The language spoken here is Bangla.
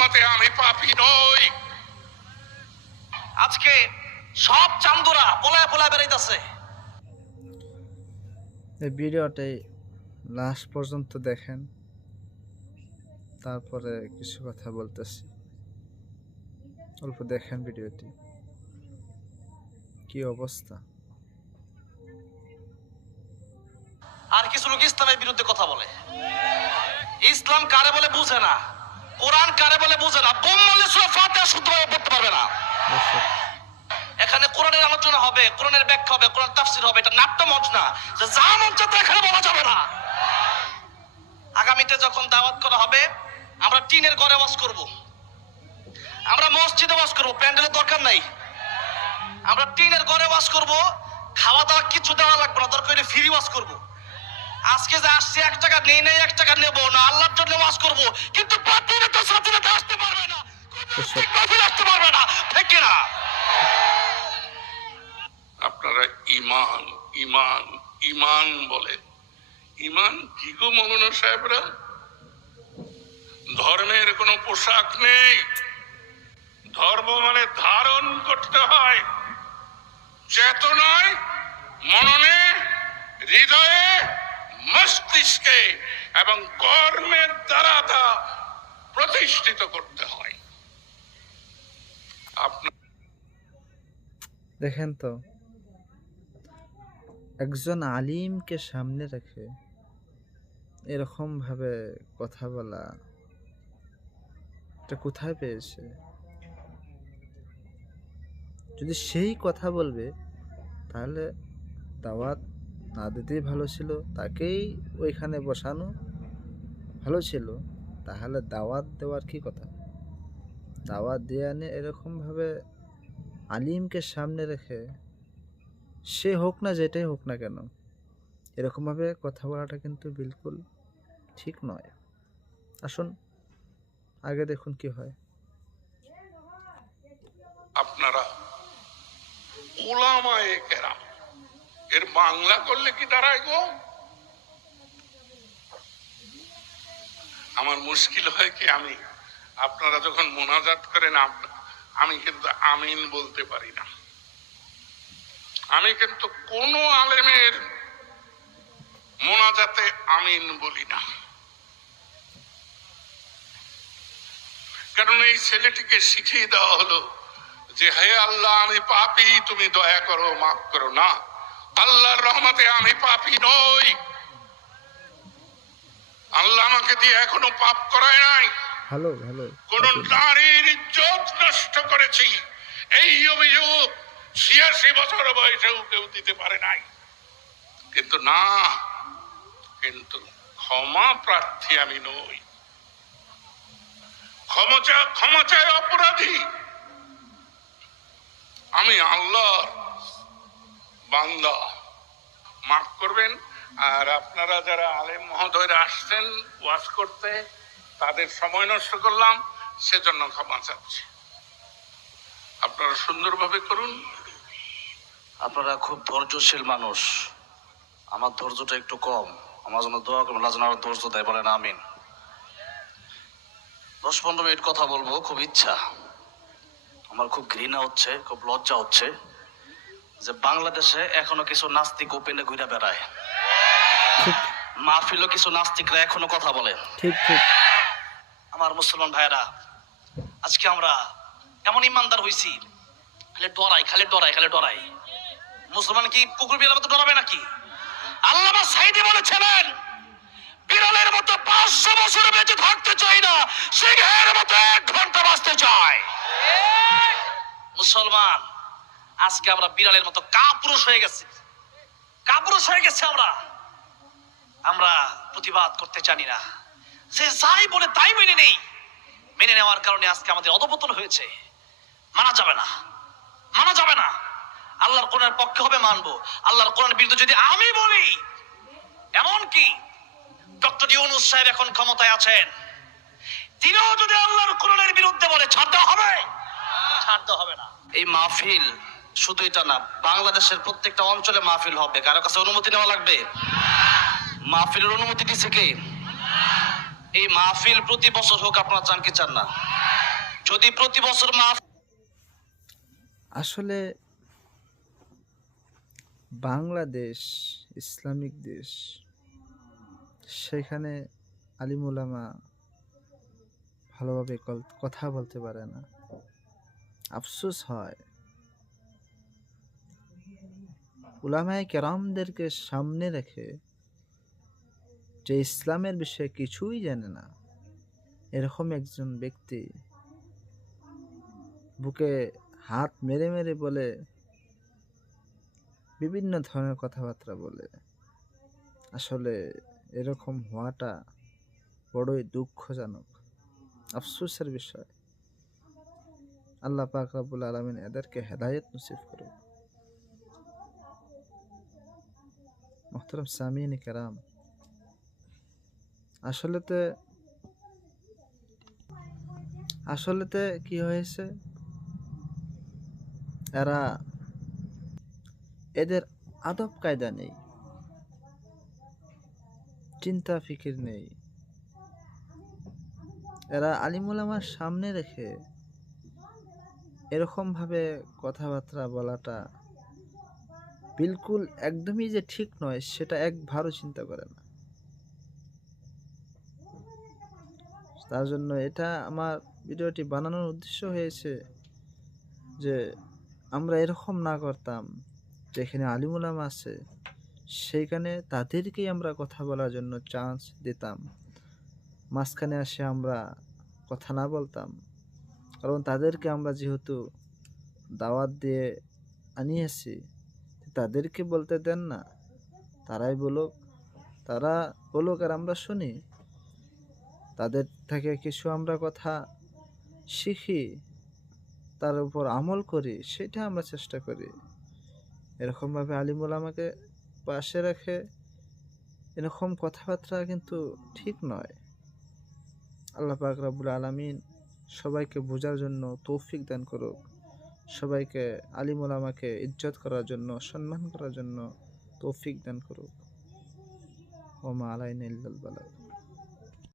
রহমতে আমি পাপী নই। আজকে সব চান্দুরা পলায় পলায় বেড়াইতেছে। এই ভিডিওটাই লাস্ট পর্যন্ত দেখেন, তারপরে কিছু কথা বলতেছি। অল্প দেখেন ভিডিওটি, কি অবস্থা। আর কিছু লোক ইসলামের বিরুদ্ধে কথা বলে। ইসলাম কারে বলে বুঝে না, কোরআন কারে বলে বুঝে না। বোম মারলে সূরা ফাতিহা শুদ্ধভাবে পড়তে পারবে না। এখানে কোরআনের আলোচনা হবে, কোরআনের ব্যাখ্যা হবে, কোরআন তাফসীর হবে। এটা নাট্য মঞ্চ না যে যা মন চায় এখানে বলা যাবে না। আগামীতে যখন দাওয়াত করা হবে, আমরা টিনের ঘরে ওয়াজ করব, আমরা মসজিদে ওয়াজ করব, প্যান্ডেলের দরকার নাই। আমরা টিনের ঘরে ওয়াজ করব, খাওয়া দাওয়া কিছু দেওয়া লাগবে না, দরকার হলে ফ্রি ওয়াজ করব। আজকে যে আসছে 1 টাকা নেই নাই, 1 টাকা নেবো না, আল্লাহর জন্য ওয়াজ করব। কিন্তু বাতিলে তো সাথীতে আসতে পারবে না, বাতিল আসতে পারবে না, ঠিক না? আপনারা ইমান ইমান ইমান বলেন। ইমান কি গো মৌলানা সাহেবরা? ধর্মের কোনো পোশাক নেই। ধর্ম মানে ধারণ করতে হয় চেতনায়, মননে, হৃদয়ে, মস্তিষ্কে এবং কর্মের দ্বারা তা প্রতিষ্ঠিত করতে হয়। আপনার দেখেন তো, একজন আলিমকে সামনে রেখে এরকম ভাবে কথা বলা, এটা কোথায় পেয়েছে? যদি সেই কথা বলবে তাহলে দাওয়াত না দিতেই ভালো ছিল, তাকেই ওইখানে বসানো ভালো ছিল। তাহলে দাওয়াত দেওয়ার কি কথা? দাওয়াত দিয়ে আনে এরকমভাবে আলিমকে সামনে রেখে, সে হোক না যেটাই হোক না কেন, এরকমভাবে কথা বলাটা কিন্তু বিলকুল ঠিক নয়। আসুন আগে দেখুন কি হয়। আপনারা উলামায়ে কেরাম এর বাংলা করলে কি দাঁড়ায় গো? আমার মুশকিল হয় কি, আমি আপনারা যখন মোনাজাত করেন আমি কিন্তু আমিন বলতে পারি না। আমি কিন্তু কোন আলেমের মোনাজাতে আমিন বলি না, কারণ এই ছেলেটিকে শিখিয়ে দেওয়া হলো যে হে আল্লাহ আমি পাপী, তুমি দয়া করো, মাফ করো। না, আল্লাহর রহমতে আমি পাপী নই। আল্লাহ আমাকে দিয়ে এখনো পাপ করায় নাই। ভালো ভালো কোন নারীর ইজ্জত নষ্ট করেছি এই অভিযোগ 86 বছর বয়সেও কেউ দিতে পারে নাই। কিন্তু না, কিন্তু ক্ষমা প্রার্থী আমি নই। ক্ষমা চাই অপরাধী। আমি আল্লাহর বান্দা, মাফ করবেন। আর আপনারা যারা আলেম মহোদয়রা আসছেন ওয়াজ করতে, তাদের সময় নষ্ট করলাম, সেজন্য ক্ষমা চাচ্ছি। আপনারা সুন্দরভাবে করুন। আপনারা খুব ধৈর্যশীল মানুষ, আমার ধৈর্যটা একটু কম। আমার জন্য দোয়া করবেন, আল্লাহ যেন আরো ধৈর্য দেয়, বলেন আমিন। 10-15 মিনিট কথা বলবো, খুব ইচ্ছা। আমার খুব ঘৃণা হচ্ছে, খুব লজ্জা হচ্ছে যে বাংলাদেশে এখনো কিছু নাস্তিক ওপেনে ঘুরে বেড়ায়। মাহফিলও কিছু নাস্তিকরা এখনো কথা বলে। ঠিক ঠিক। আমার মুসলমান ভাইয়েরা, আজকে আমরা এমন ইমানদার হইছি, খালি ডরাই খালি ডরাই খালি ডরাই। মুসলমান কি কুকুর বিড়ালের মতো ডরাবে নাকি? আল্লামা সাঈদী বলেছিলেন, বিড়ালের মতো 500 বছর বেঁচে থাকতে চাই না, সিংহের মতো 1 ঘন্টা বাঁচতে চাই। মুসলমান আজকে আমরা বিড়ালের মতো কাপুরুষ হয়ে গেছি, কাপুরুষ হয়ে গেছে। আমরা প্রতিবাদ করতে জানি না, যে যাই বলে তাই মেনে নেই। মেনে নেওয়ার কারণে আজকে আমাদের অধঃপতন হয়েছে। মানা যাবে না, মানা যাবে না। আল্লাহর কোরআনের পক্ষে হবে মানবো, আল্লাহর কোরআনের বিরুদ্ধে যদি আমি বলি, এমন কি ডক্টর ইউনূস সাহেব এখন ক্ষমতায় আছেন, তিনিও যদি আল্লাহর কোরআনের বিরুদ্ধে বলে, ছাড়তে হবে? ছাড়তে হবে না। এই মাহফিল শুধু এটা না, বাংলাদেশের প্রত্যেকটা অঞ্চলে মাহফিল হবে। কারো কাছে অনুমতি নেওয়া লাগবে? মাহফিলের অনুমতি দিচ্ছে কে? এই মাহফিল প্রতি বছর হোক, আপনারা চান কি চান না? যদি প্রতি বছর আসলে বাংলাদেশ ইসলামিক দেশ, সেখানে আলিম উলামা ভালোভাবে কথা বলতে পারে না। আফসোস হয়, উলামায়ে কেরামদেরকে সামনে রেখে যে ইসলামের বিষয়ে কিছুই জানে না এরকম একজন ব্যক্তি বুকে হাত মেরে মেরে বলে, বিভিন্ন ধরনের কথাবার্তা বলে। আসলে এরকম হওয়াটা বড়ই দুঃখজনক, আফসোসের বিষয়। আল্লাহ পাক রব্বুল আলামিন এদেরকে হেদায়েত নসিব করুন। মুহতারাম সামিন কেরাম, আসলেতে কি হয়েছে, এদের আদব কায়দা নেই, চিন্তা ফিকির নেই। এরা আলিম উলামার সামনে রেখে এরকম ভাবে কথাবার্তা বলাটা বিলকুল একদমই যে ঠিক নয় সেটা একবারও চিন্তা করে না। তার জন্য এটা আমার ভিডিওটি বানানোর উদ্দেশ্য হয়েছে যে আমরা এরকম না করতাম, যেখানে আলিম উলামা আছে সেইখানে তাদেরকেই আমরা কথা বলার জন্য চান্স দিতাম, মাঝখানে আসে আমরা কথা না বলতাম। কারণ তাদেরকে আমরা যেহেতু দাওয়াত দিয়ে আনিয়েছি, তাদেরকে বলতে দেন না, তারাই বলুক, তারা বলুক আর আমরা শুনি, তাদের থেকে কিছু আমরা কথা শিখি, তার উপর আমল করি, সেটা আমরা চেষ্টা করি। এরকমভাবে আলিম উলামাকে পাশে রেখে এরকম কথাবার্তা কিন্তু ঠিক নয়। আল্লাহ পাক রব্বুল আলামিন সবাইকে বোঝার জন্য তৌফিক দান করুক, সবাইকে আলিম উলামাকে ইজ্জত করার জন্য, সম্মান করার জন্য তৌফিক দান করুক। ওয়া মা আলাইনা ইল্লাল বালাগ।